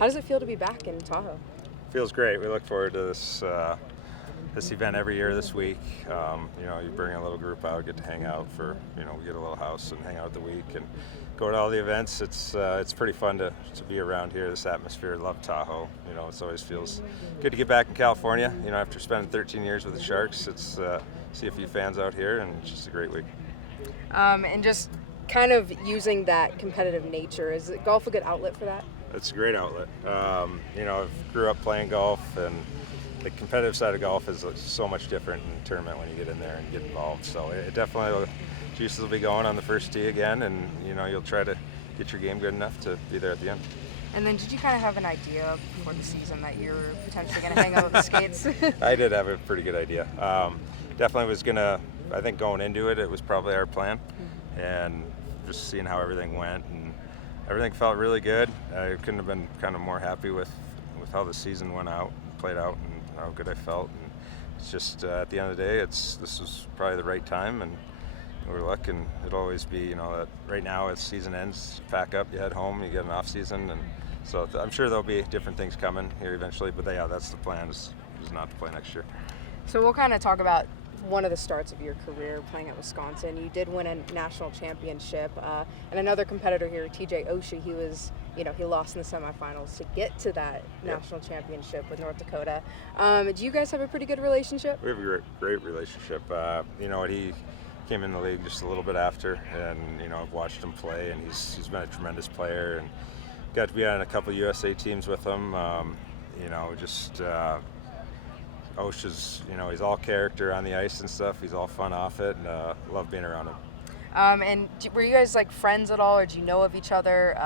How does it feel to be back in Tahoe? Feels great. We look forward to this event every year this week. You bring a little group out, get to hang out we get a little house and hang out the week and go to all the events. It's pretty fun to be around here, this atmosphere. Love Tahoe. It always feels good to get back in California. After spending 13 years with the Sharks, it's see a few fans out here, and it's just a great week. And just kind of using that competitive nature, is golf a good outlet for that? It's a great outlet. I grew up playing golf, and the competitive side of golf is so much different in the tournament when you get in there and get involved. So it definitely, juices will be going on the first tee again, and you'll try to get your game good enough to be there at the end. And then did you kind of have an idea before the season that you're potentially going to hang out with the skates? I did have a pretty good idea. Definitely was going to, I think going into it, it was probably our plan. And just seeing how everything went, and everything felt really good. I couldn't have been kind of more happy with how the season played out, and how good I felt. And it's just at the end of the day, this was probably the right time, and we're looking. It'll always be, that right now as season ends, pack up, you head home, you get an off season, and so I'm sure there'll be different things coming here eventually. But yeah, that's the plan is not to play next year. So we'll kind of talk about one of the starts of your career playing at Wisconsin. You did win a national championship, and another competitor here, TJ Oshie, he lost in the semifinals to get to that national championship with North Dakota. Do you guys have a pretty good relationship? We have a great relationship. He came in the league just a little bit after, and I've watched him play, and he's been a tremendous player, and got to be on a couple USA teams with him. Osh's, he's all character on the ice and stuff. He's all fun off it, and love being around him. And were you guys like friends at all, or do you know of each other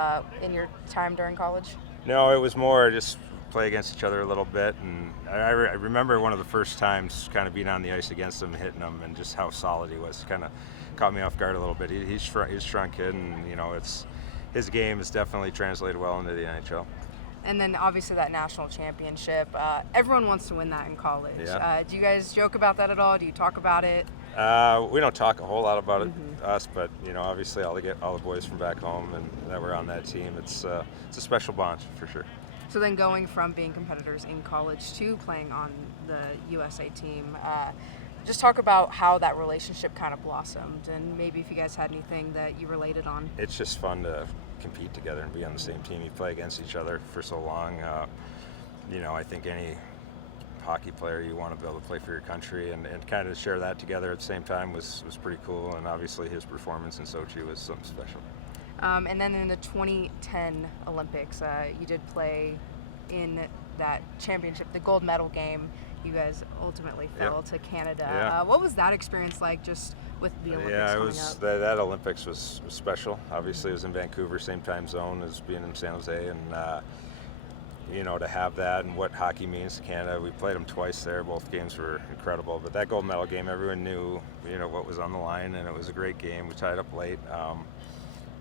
in your time during college? No, it was more just play against each other a little bit, and I remember one of the first times kind of being on the ice against him and hitting him, and just how solid he was. Kind of caught me off guard a little bit. He's a strong kid, and his game is definitely translated well into the NHL. And then obviously that national championship, everyone wants to win that in college. Yeah. Do you guys joke about that at all? Do you talk about it? We don't talk a whole lot about it, us, but obviously all the boys from back home and that were on that team, it's a special bond for sure. So then going from being competitors in college to playing on the USA team, just talk about how that relationship kind of blossomed, and maybe if you guys had anything that you related on. It's just fun to compete together and be on the same team. You play against each other for so long. I think any hockey player, you want to be able to play for your country, and kind of share that together at the same time was pretty cool. And obviously his performance in Sochi was something special. And then in the 2010 Olympics, you did play in that championship, the gold medal game. You guys ultimately fell to Canada. Yeah. What was that experience like, just with the Olympics coming up? That Olympics was special. Obviously, it was in Vancouver, same time zone as being in San Jose, and to have that and what hockey means to Canada. We played them twice there. Both games were incredible. But that gold medal game, everyone knew what was on the line, and it was a great game. We tied up late.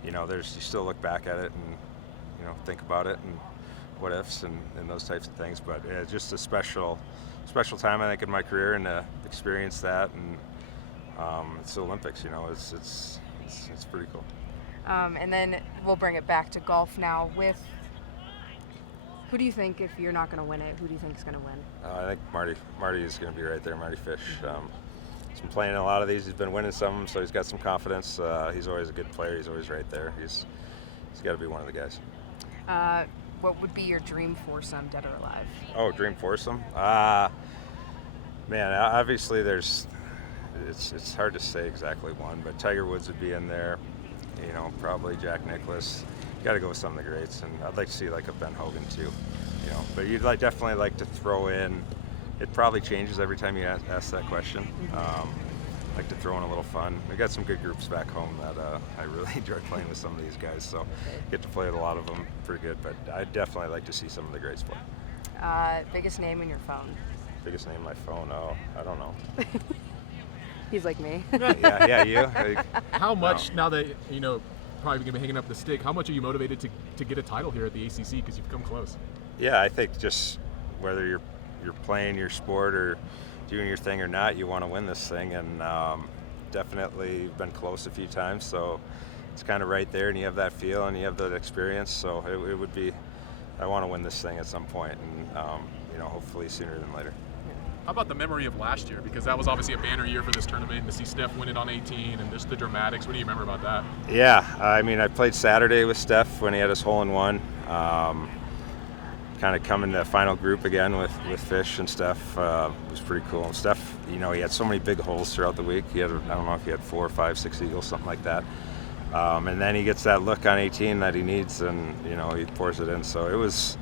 You still look back at it and think about it and what ifs and those types of things. But it's just a special time, I think, in my career, and to experience that, and it's the Olympics. It's pretty cool. And then we'll bring it back to golf now. With who do you think, if you're not going to win it, who do you think is going to win? I think Marty is going to be right there. Marty Fish. He's been playing in a lot of these. He's been winning some of them, so he's got some confidence. He's always a good player. He's always right there. He's got to be one of the guys. What would be your dream foursome, dead or alive? Oh, dream foursome? Man, obviously it's hard to say exactly one, but Tiger Woods would be in there. Probably Jack Nicklaus. You got to go with some of the greats, and I'd like to see like a Ben Hogan too. But you'd definitely like to throw in. It probably changes every time you ask that question. Like to throw in a little fun. We got some good groups back home that I really enjoy playing with some of these guys, so get to play with a lot of them pretty good. But I'd definitely like to see some of the greats play. Biggest name in your phone? Biggest name in my phone? Oh, I don't know. He's like me. yeah, you. How much, now that probably going to be hanging up the stick, how much are you motivated to get a title here at the ACC, because you've come close? Yeah, I think just whether you're playing your sport or doing your thing or not, you want to win this thing, and definitely been close a few times, so it's kind of right there, and you have that feel and you have that experience, so it would be I want to win this thing at some point, and hopefully sooner than later. How about the memory of last year? Because that was obviously a banner year for this tournament, and to see Steph win it on 18 and just the dramatics. What do you remember about that? Yeah, I mean, I played Saturday with Steph when he had his hole-in-one. Kind of coming to the final group again with Fish and Steph was pretty cool. And Steph, he had so many big holes throughout the week. He had, I don't know if he had 4 or 5, 6 eagles, something like that. And then he gets that look on 18 that he needs, and he pours it in. So it was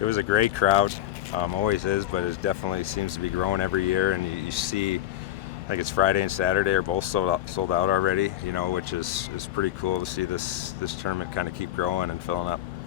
a great crowd. Always is, but it definitely seems to be growing every year. And you see, I think it's Friday and Saturday are both sold out already. Which is pretty cool to see this tournament kind of keep growing and filling up.